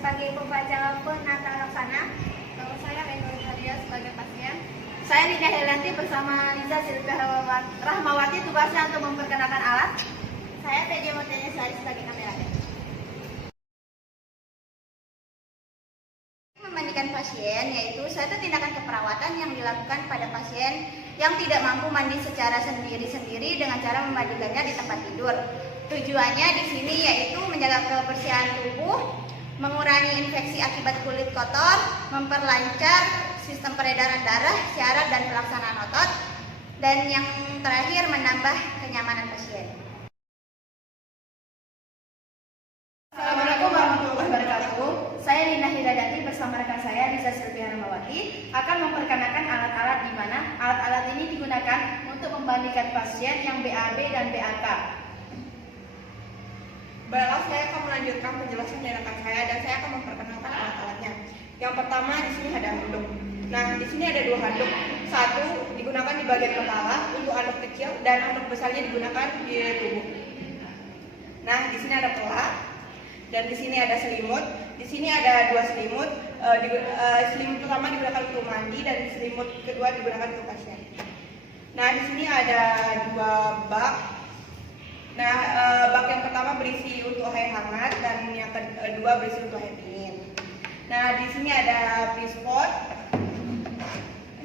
sebagai pembaca penata laksana. Nama saya Ainul Haria sebagai pasien. Saya Rina Helianti bersama Liza Silvia Rahmawati, tugasnya untuk memperkenalkan alat. Saya PJ Montenya Sari sebagai kameramen. Memandikan pasien yaitu suatu tindakan keperawatan yang dilakukan pada pasien yang tidak mampu mandi secara sendiri-sendiri dengan cara memandikannya di tempat tidur. Tujuannya di sini yaitu menjaga kebersihan tubuh, mengurangi infeksi akibat kulit kotor, memperlancar sistem peredaran darah, syaraf dan pelaksanaan otot, dan yang terakhir menambah kenyamanan pasien. Assalamualaikum warahmatullahi wabarakatuh. Saya Lina Hidayati bersama rekan saya Liza Silvia Rahmawati akan memperkenalkan alat-alat di mana alat-alat ini digunakan untuk memandikan pasien yang BAB dan BAK. Baiklah, saya akan melanjutkan penjelasan dari rekan saya dan saya akan memperkenalkan alat-alatnya. Yang pertama di sini ada handuk. Nah, di sini ada dua handuk. Satu digunakan di bagian kepala untuk handuk kecil dan handuk besarnya digunakan di tubuh. Nah, di sini ada pelak dan di sini ada selimut. Di sini ada dua selimut. Selimut pertama digunakan untuk mandi dan selimut kedua digunakan untuk pasien. Nah, di sini ada dua bak. Nah, bak yang pertama berisi untuk air hangat dan yang kedua berisi untuk air dingin. Nah, di sini ada pispot.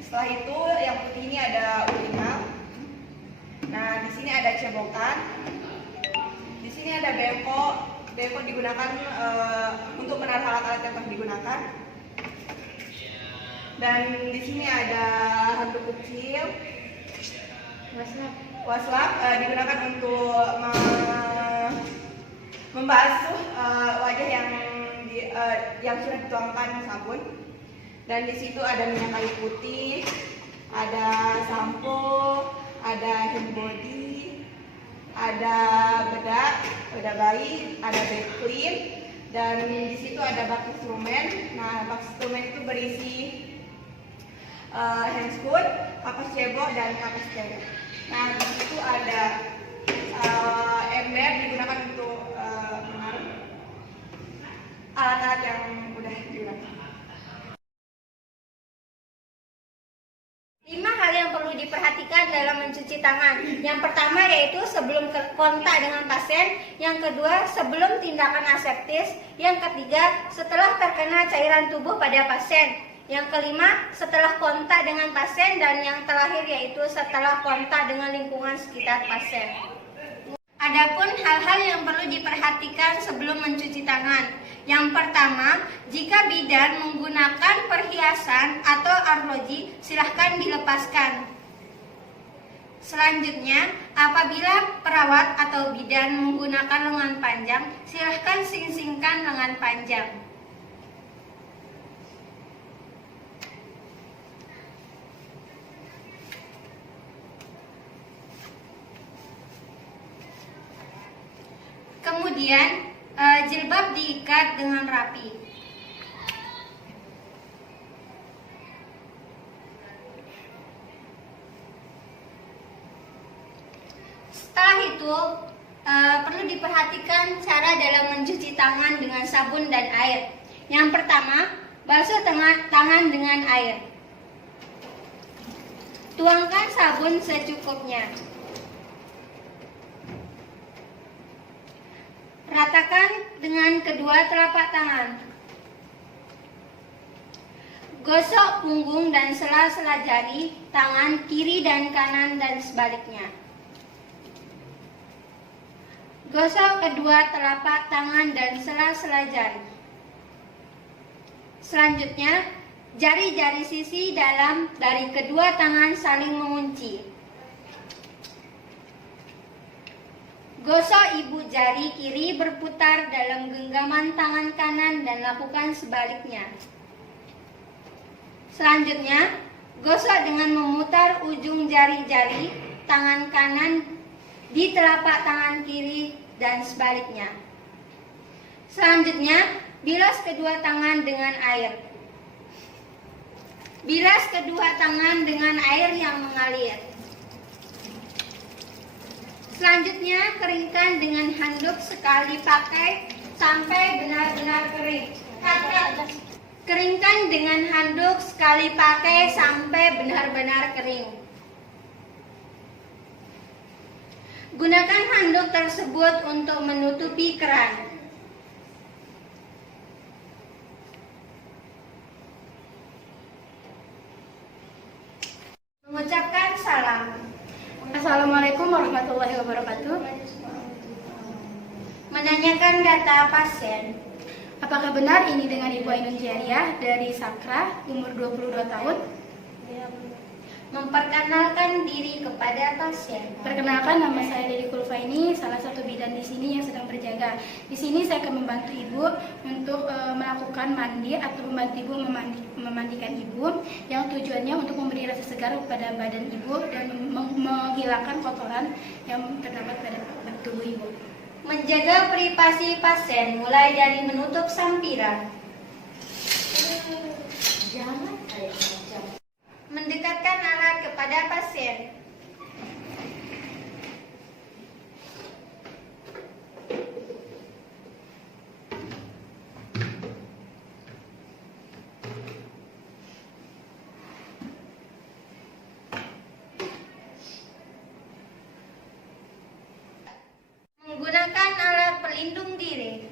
Setelah itu yang putih ini ada urinal. Nah, di sini ada cebokan. Di sini ada beko. Beko digunakan untuk menaruh alat-alat yang telah digunakan. Dan di sini ada handuk kecil. Waslap digunakan untuk membasuh wajah yang sudah dituangkan sabun. Dan di situ ada minyak kayu putih, ada sampo, ada hand body, ada bedak bayi, ada bed clean, dan di situ ada bak instrumen. Nah, bak instrumen itu berisi handscoon, kapas cebok, dan kapas cebok. Nah, di situ ada ember digunakan untuk menaruh alat-alat yang mudah digunakan. 5 hal yang perlu diperhatikan dalam mencuci tangan. Yang pertama yaitu sebelum kontak dengan pasien, yang kedua sebelum tindakan aseptis, yang ketiga setelah terkena cairan tubuh pada pasien, yang kelima setelah kontak dengan pasien, dan yang terakhir yaitu setelah kontak dengan lingkungan sekitar pasien. Adapun hal-hal yang perlu diperhatikan sebelum mencuci tangan. Yang pertama, jika bidan menggunakan perhiasan atau arloji, silahkan dilepaskan. Selanjutnya, apabila perawat atau bidan menggunakan lengan panjang, silahkan sing-singkan lengan panjang. Kemudian jilbab diikat dengan rapi. Setelah itu perlu diperhatikan cara dalam mencuci tangan dengan sabun dan air. Yang pertama, basuh tangan dengan air. Tuangkan sabun secukupnya. Ratakan dengan kedua telapak tangan. Gosok punggung dan sela-sela jari, tangan kiri dan kanan dan sebaliknya. Gosok kedua telapak tangan dan sela-sela jari. Selanjutnya, jari-jari sisi dalam dari kedua tangan saling mengunci. Gosok ibu jari kiri berputar dalam genggaman tangan kanan dan lakukan sebaliknya. Selanjutnya, gosok dengan memutar ujung jari-jari tangan kanan di telapak tangan kiri dan sebaliknya. Selanjutnya, bilas kedua tangan dengan air. Bilas kedua tangan dengan air yang mengalir. Selanjutnya, keringkan dengan handuk sekali pakai sampai benar-benar kering. Keringkan dengan handuk sekali pakai sampai benar-benar kering. Gunakan handuk tersebut untuk menutupi keran. Mengucapkan salam. Assalamualaikum warahmatullahi wabarakatuh. Menanyakan data pasien. Apakah benar ini dengan Ibu Ainun Jariah dari Sakra, umur 22 tahun? Memperkenalkan diri kepada pasien. Perkenalkan, nama saya Lili Kulfaini, salah satu bidan di sini yang sedang berjaga. Di sini saya akan membantu Ibu untuk melakukan mandi atau membantu Ibu memandikan Ibu, yang tujuannya untuk memberi rasa segar pada badan Ibu dan menghilangkan kotoran yang terdapat pada tubuh Ibu. Menjaga privasi pasien mulai dari menutup sampiran. Mendekatkan alat kepada pasien. Menggunakan alat pelindung diri.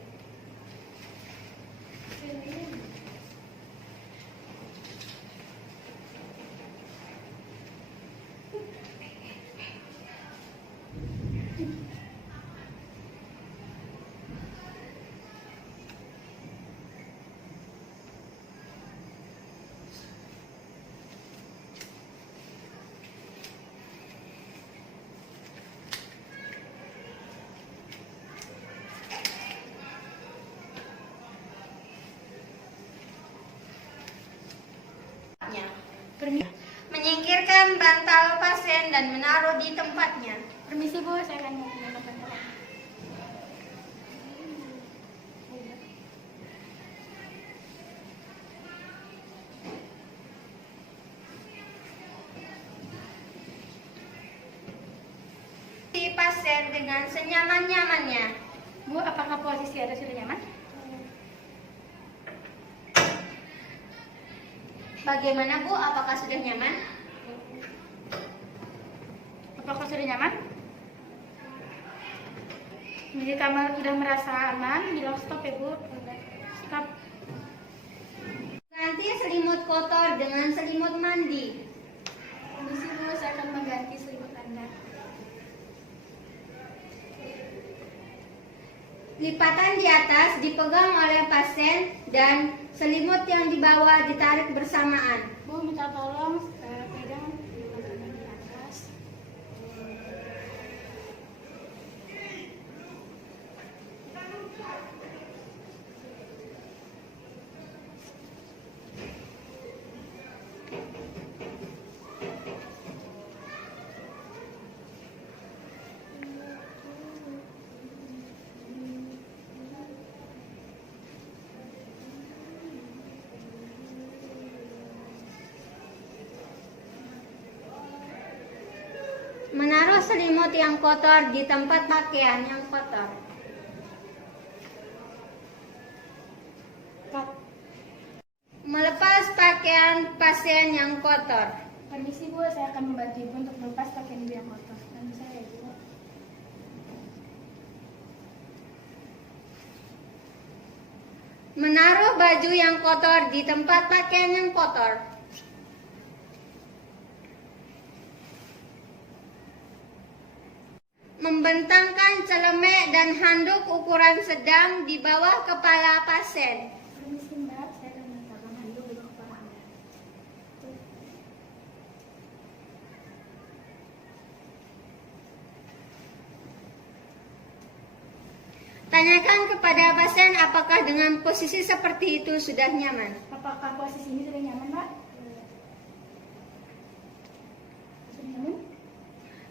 Menyingkirkan bantal pasien dan menaruh di tempatnya. Permisi Bu, saya akan menggunakan bantal. Si pasien dengan senyaman-nyamannya. Bu, apakah posisi Anda sudah nyaman? Bagaimana Bu? Apakah sudah nyaman? Apakah sudah nyaman? Jika sudah merasa aman, bilang stop ya Bu. Stop. Ganti selimut kotor dengan selimut mandi. Permisi Bu, saya akan mengganti selimut Anda. Lipatan di atas dipegang oleh pasien dan selimut yang di bawah ditarik bersamaan. Bu, minta tolong pegang lipatan di atas. Menaruh selimut yang kotor di tempat pakaian yang kotor. Melepas pakaian pasien yang kotor. Permisi Bu, saya akan membantu Ibu untuk melepas pakaian Ibu yang kotor. Dan saya Ibu. Menaruh baju yang kotor di tempat pakaian yang kotor. Membentangkan celemek dan handuk ukuran sedang di bawah kepala pasien. Permisi Mbak, saya akan meletakkan handuk di bawah kepala Anda. Tanyakan kepada pasien apakah dengan posisi seperti itu sudah nyaman. Apakah posisi ini sudah nyaman, Mbak? Sudah nyaman?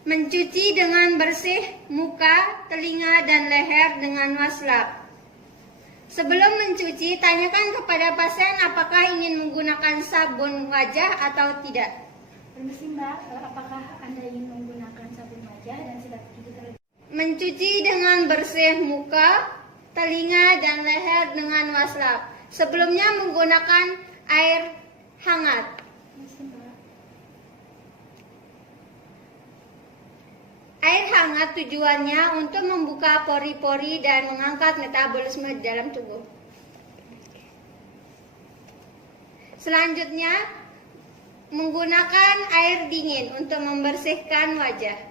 Mencuci dengan bersih muka, telinga, dan leher dengan waslap. Sebelum mencuci, tanyakan kepada pasien apakah ingin menggunakan sabun wajah atau tidak. Permisi Mbak, apakah Anda ingin menggunakan sabun wajah dan sikat gigi terlebih? Mencuci dengan bersih muka, telinga, dan leher dengan waslap. Sebelumnya menggunakan air hangat. Permisi, Mbak. Air hangat tujuannya untuk membuka pori-pori dan mengangkat metabolisme di dalam tubuh. Selanjutnya, menggunakan air dingin untuk membersihkan wajah.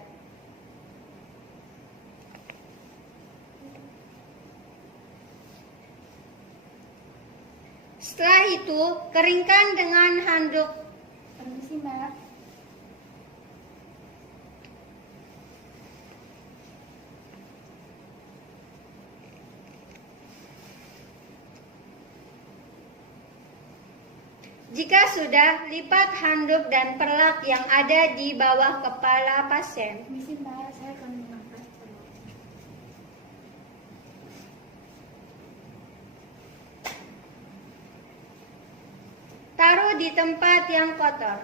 Setelah itu, keringkan dengan handuk. Permisi, Mbak. Jika sudah, lipat handuk dan perlak yang ada di bawah kepala pasien. Permisi, Mbak. Saya akan mengangkat. Taruh di tempat yang kotor.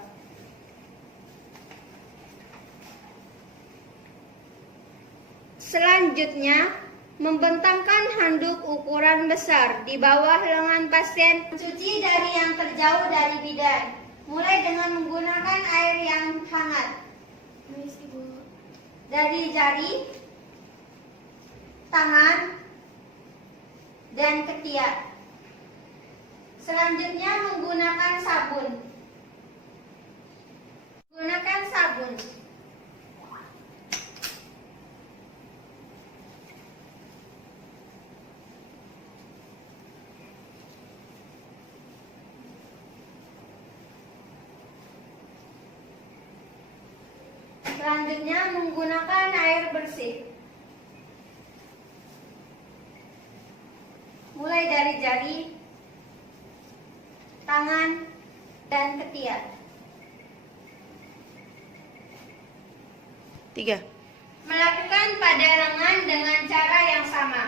Selanjutnya, membentangkan handuk ukuran besar di bawah lengan pasien. Cuci dari yang terjauh dari bidan, mulai dengan menggunakan air yang hangat. Permisi, Bu. Dari jari, tangan, dan ketiak. Selanjutnya menggunakan sabun. Gunakan sabun. Selanjutnya menggunakan air bersih. Mulai dari jari, tangan, dan ketiak. 3. Melakukan pada lengan dengan cara yang sama.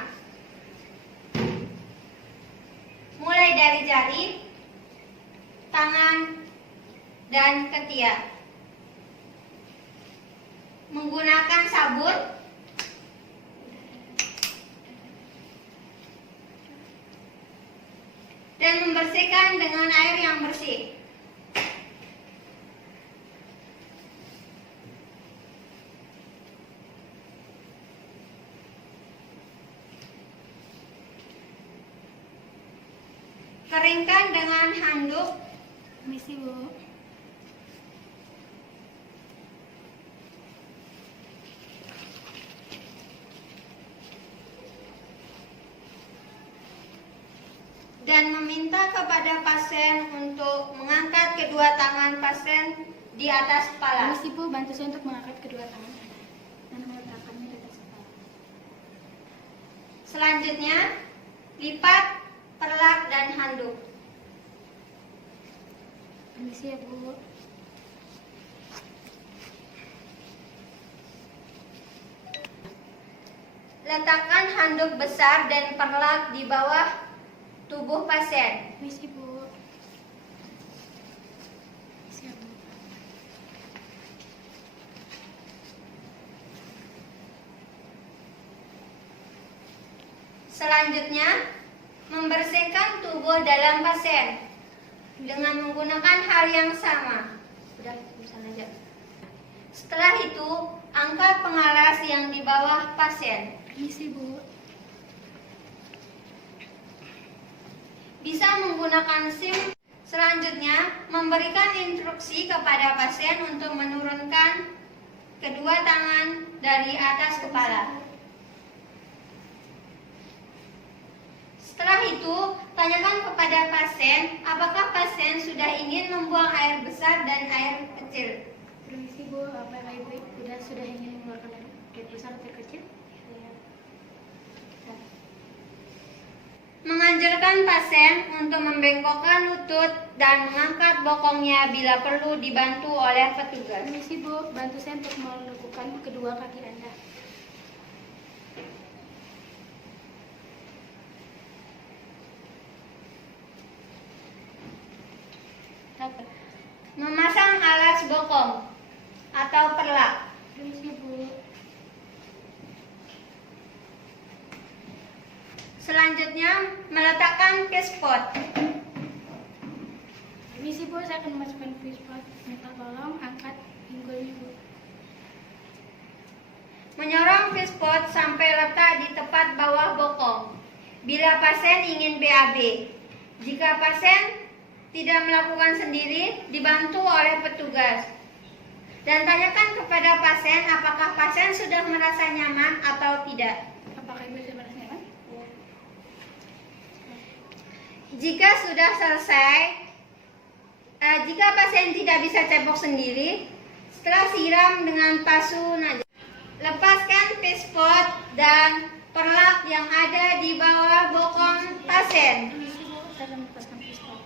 Mulai dari jari, tangan, dan ketiak. Menggunakan sabun, dan membersihkan dengan air yang bersih. Keringkan dengan handuk. Permisi, Bu. Dan meminta kepada pasien untuk mengangkat kedua tangan pasien di atas kepala. Permisi, Bu. Bantu saya untuk mengangkat kedua tangan Anda dan meletakkannya di atas kepala. Selanjutnya, lipat, perlak, dan handuk. Permisi ya, Bu. Letakkan handuk besar dan perlak di bawah tubuh pasien. Permisi, Bu. Permisi ya, Bu. Selanjutnya, membersihkan tubuh dalam pasien dengan menggunakan hal yang sama. Udah, bisa aja. Setelah itu, angkat pengalas yang di bawah pasien. Permisi, Bu. Bisa menggunakan SIM. Selanjutnya, memberikan instruksi kepada pasien untuk menurunkan kedua tangan dari atas kepala. Setelah itu, tanyakan kepada pasien apakah pasien sudah ingin membuang air besar dan air kecil. Permisi, Bu. Apakah Ibu sudah ingin mengeluarkan air besar atau kecil? Menganjurkan pasien untuk membengkokkan lutut dan mengangkat bokongnya bila perlu dibantu oleh petugas. Permisi, Bu. Bantu saya untuk melakukan kedua kaki Anda. Memasang alas bokong atau perlak. Permisi, Bu. Selanjutnya, meletakkan pispot. Permisi Bu, saya akan memasukkan pispot. Minta tolong angkat pinggulnya Bu. Menyorong pispot sampai letak di tepat bawah bokong. Bila pasien ingin BAB. Jika pasien tidak melakukan sendiri, dibantu oleh petugas. Dan tanyakan kepada pasien apakah pasien sudah merasa nyaman atau tidak. Apakah Ibu sudah merasa nyaman? Jika sudah selesai, jika pasien tidak bisa cebok sendiri, setelah siram dengan pasu najis. Lepaskan pispot dan perlak yang ada di bawah bokong pasien. Permisi Bu, saya akan melepaskan pispot.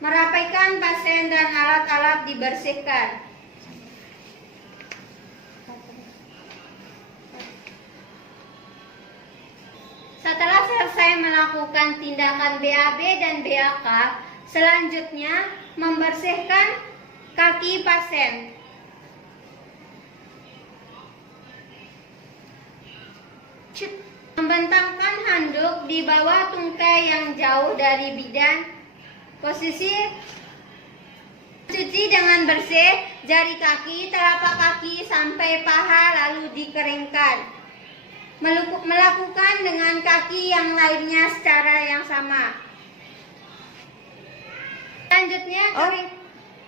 Merapaikan pasien dan alat-alat dibersihkan. Setelah selesai melakukan tindakan BAB dan BAK, selanjutnya membersihkan kaki pasien. Membentangkan handuk di bawah tungkai yang jauh dari bidan. Posisi cuci dengan bersih jari kaki, telapak kaki sampai paha lalu dikeringkan. Melakukan dengan kaki yang lainnya secara yang sama.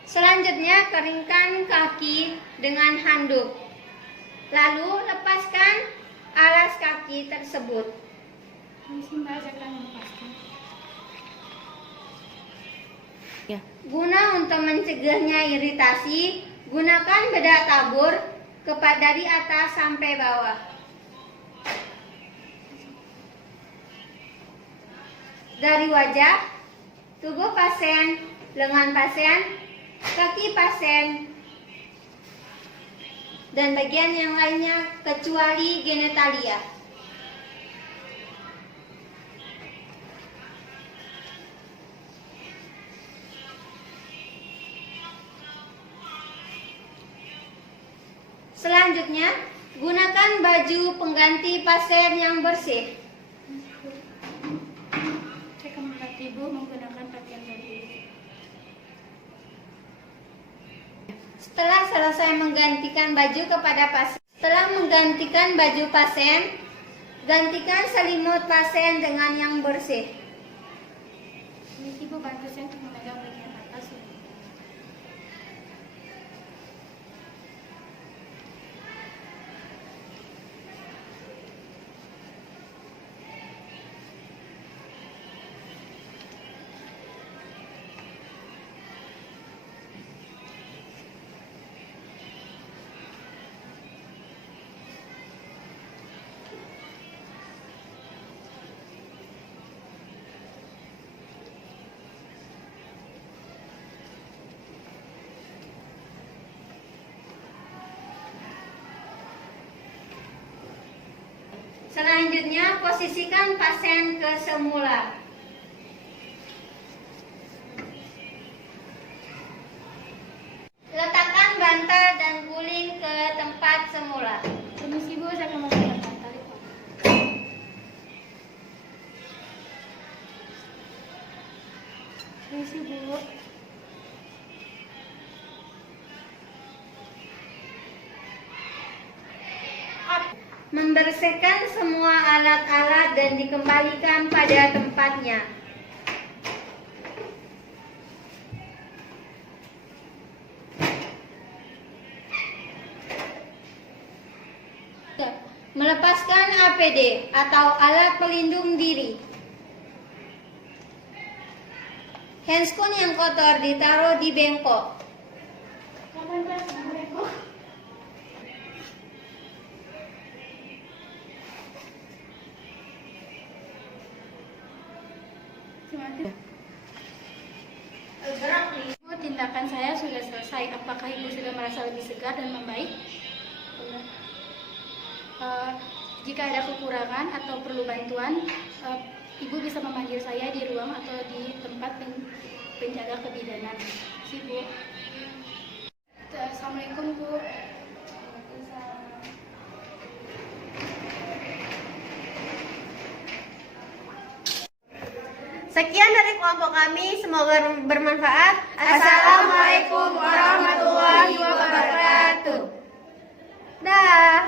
Selanjutnya keringkan kaki dengan handuk. Lalu lepaskan alas kaki tersebut. Permisi Mbak, saya akan melepaskan. Guna untuk mencegahnya iritasi, gunakan bedak tabur dari atas sampai bawah. Dari wajah, tubuh pasien, lengan pasien, kaki pasien, dan bagian yang lainnya kecuali genitalia. Selanjutnya, gunakan baju pengganti pasien yang bersih. Saya akan membantu Ibu menggunakan pakaian baju. Setelah selesai menggantikan baju kepada pasien, gantikan selimut pasien dengan yang bersih. Permisi Ibu, bantu saya untuk memegang bagian atas. Selanjutnya, posisikan pasien ke semula. Letakkan bantal dan guling ke tempat semula. Permisi Bu, saya akan memasukkan bantal. Permisi Bu. Membersihkan semua alat-alat dan dikembalikan pada tempatnya. Melepaskan APD atau alat pelindung diri. Handphone yang kotor ditaruh di bengkok. Kapan Pak? Assalamualaikum. Ibu, tindakan saya sudah selesai. Apakah Ibu sudah merasa lebih segar dan membaik? Jika ada kekurangan atau perlu bantuan, Ibu bisa memanggil saya di ruang atau di tempat penjaga kebidanan. Si Bu. Assalamualaikum Bu. Sekian dari kelompok kami, semoga bermanfaat. Assalamualaikum warahmatullahi wabarakatuh. Dah.